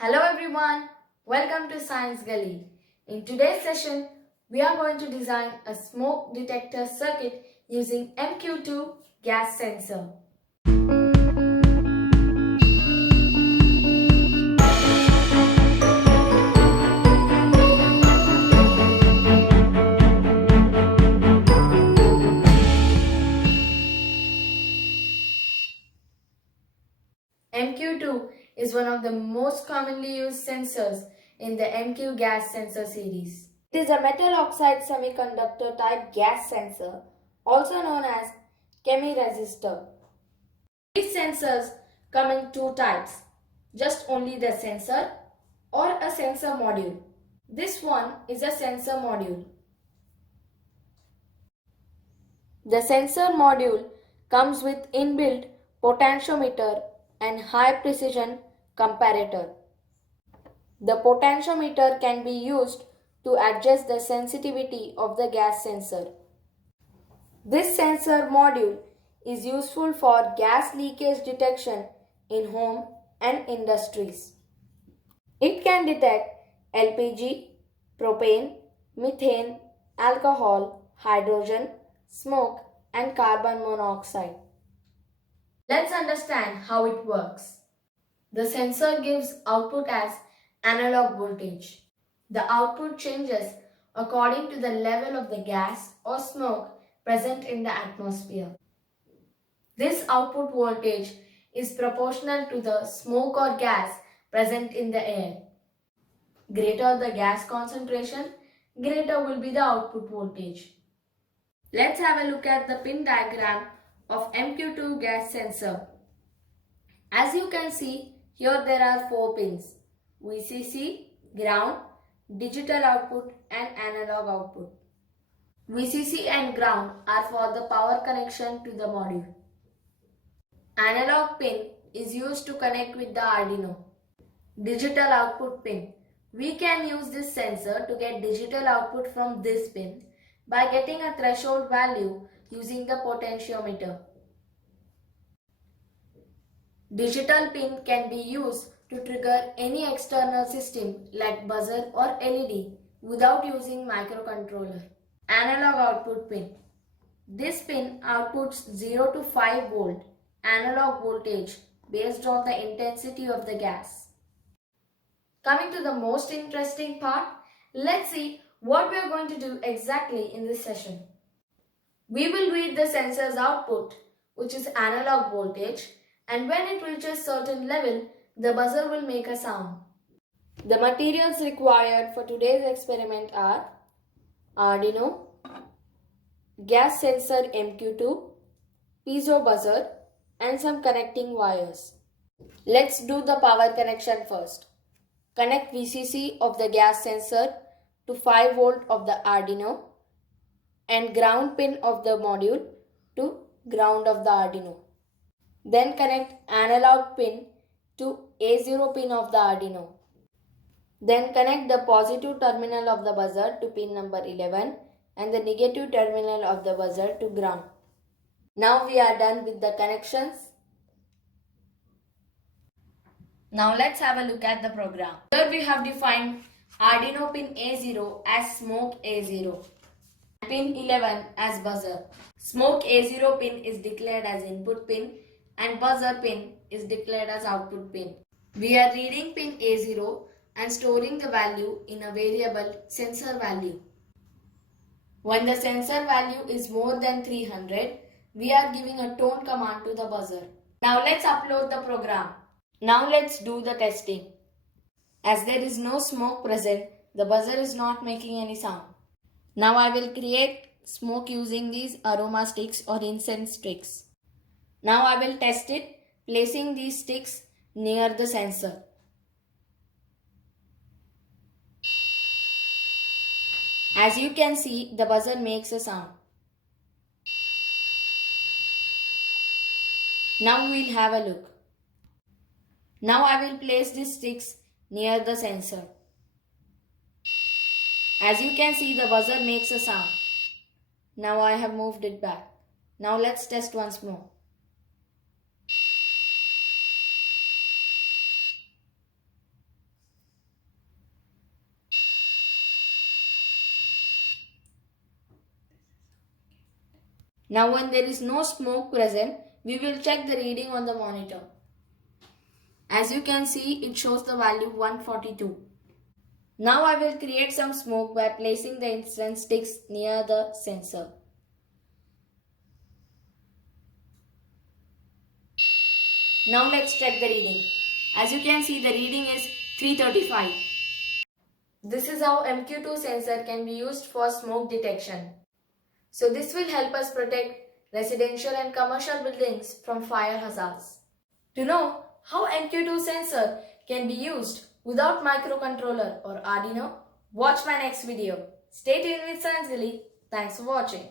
Hello everyone, welcome to Science Gully. In today's session, we are going to design a smoke detector circuit using MQ2 gas sensor. MQ2 is one of the most commonly used sensors in the MQ gas sensor series. It is a metal oxide semiconductor type gas sensor, also known as chemiresistor. These sensors come in two types, just only the sensor or a sensor module. This one is a sensor module. The sensor module comes with inbuilt potentiometer and high precision comparator. The potentiometer can be used to adjust the sensitivity of the gas sensor. This sensor module is useful for gas leakage detection in home and industries. It can detect LPG, propane, methane, alcohol, hydrogen, smoke, and carbon monoxide. Let's understand how it works. The sensor gives output as analog voltage. The output changes according to the level of the gas or smoke present in the atmosphere. This output voltage is proportional to the smoke or gas present in the air. Greater the gas concentration, greater will be the output voltage. Let's have a look at the pin diagram of MQ2 gas sensor. As you can see, here there are 4 pins: VCC, ground, digital output and analog output. VCC and ground are for the power connection to the module. Analog pin is used to connect with the Arduino. Digital output pin. We can use this sensor to get digital output from this pin by getting a threshold value using the potentiometer. Digital pin can be used to trigger any external system like buzzer or LED without using microcontroller. Analog output pin. This pin outputs 0 to 5 volt analog voltage based on the intensity of the gas. Coming to the most interesting part, let's see what we are going to do exactly in this session. We will read the sensor's output, which is analog voltage, and when it reaches certain level, the buzzer will make a sound. The materials required for today's experiment are Arduino, gas sensor MQ2, piezo buzzer, and some connecting wires. Let's do the power connection first. Connect VCC of the gas sensor to 5 volt of the Arduino and ground pin of the module to ground of the Arduino. Then connect analog pin to A0 pin of the Arduino. Then connect the positive terminal of the buzzer to pin number 11 and the negative terminal of the buzzer to ground. Now we are done with the connections. Now let's have a look at the program. Here we have defined Arduino pin A0 as smoke A0 and pin 11 as buzzer. Smoke A0 pin is declared as input pin and buzzer pin is declared as output pin. We are reading pin A0 and storing the value in a variable sensor value. When the sensor value is more than 300, we are giving a tone command to the buzzer. Now let's upload the program. Now let's do the testing. As there is no smoke present, the buzzer is not making any sound. Now I will create smoke using these aroma sticks or incense sticks. Now I will test it placing these sticks near the sensor. As you can see, the buzzer makes a sound. Now we will have a look. Now I will place these sticks near the sensor. As you can see, the buzzer makes a sound. Now I have moved it back. Now let's test once more. Now when there is no smoke present, we will check the reading on the monitor. As you can see, it shows the value 142. Now I will create some smoke by placing the instrument sticks near the sensor. Now let's check the reading. As you can see, the reading is 335. This is how MQ2 sensor can be used for smoke detection. So this will help us protect residential and commercial buildings from fire hazards. To know how MQ2 sensor can be used without microcontroller or Arduino, watch my next video. Stay tuned with Science Daily. Thanks for watching.